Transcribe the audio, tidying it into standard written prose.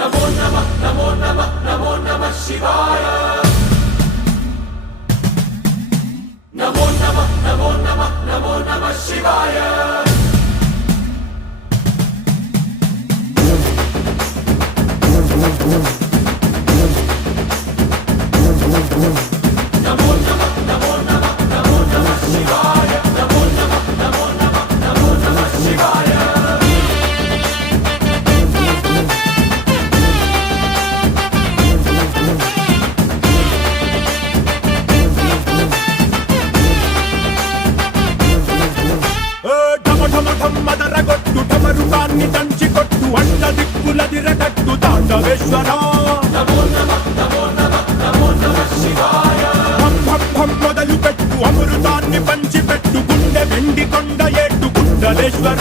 నమో నమః నమో నమః నమో నమః శివాయ నమో నమః నమో నమః నమో నమః శివాయ నమో నమః నమో నమః నమో నమః శివాయ నమో నమః నమో నమః నమో నమః శివాయ మదరగొట్టు టమరుకాన్ని దంచి కొట్టు అడ్డ దిక్కులదిరగట్టు తాండవేశ్వర నమో నమః నమో నమః నమో నమః శివాయ భం భం భం మొదలు పెట్టు అమృతాన్ని పంచి పెట్టు గుండె వెండి కొండ ఏట్టు కుండలేశ్వర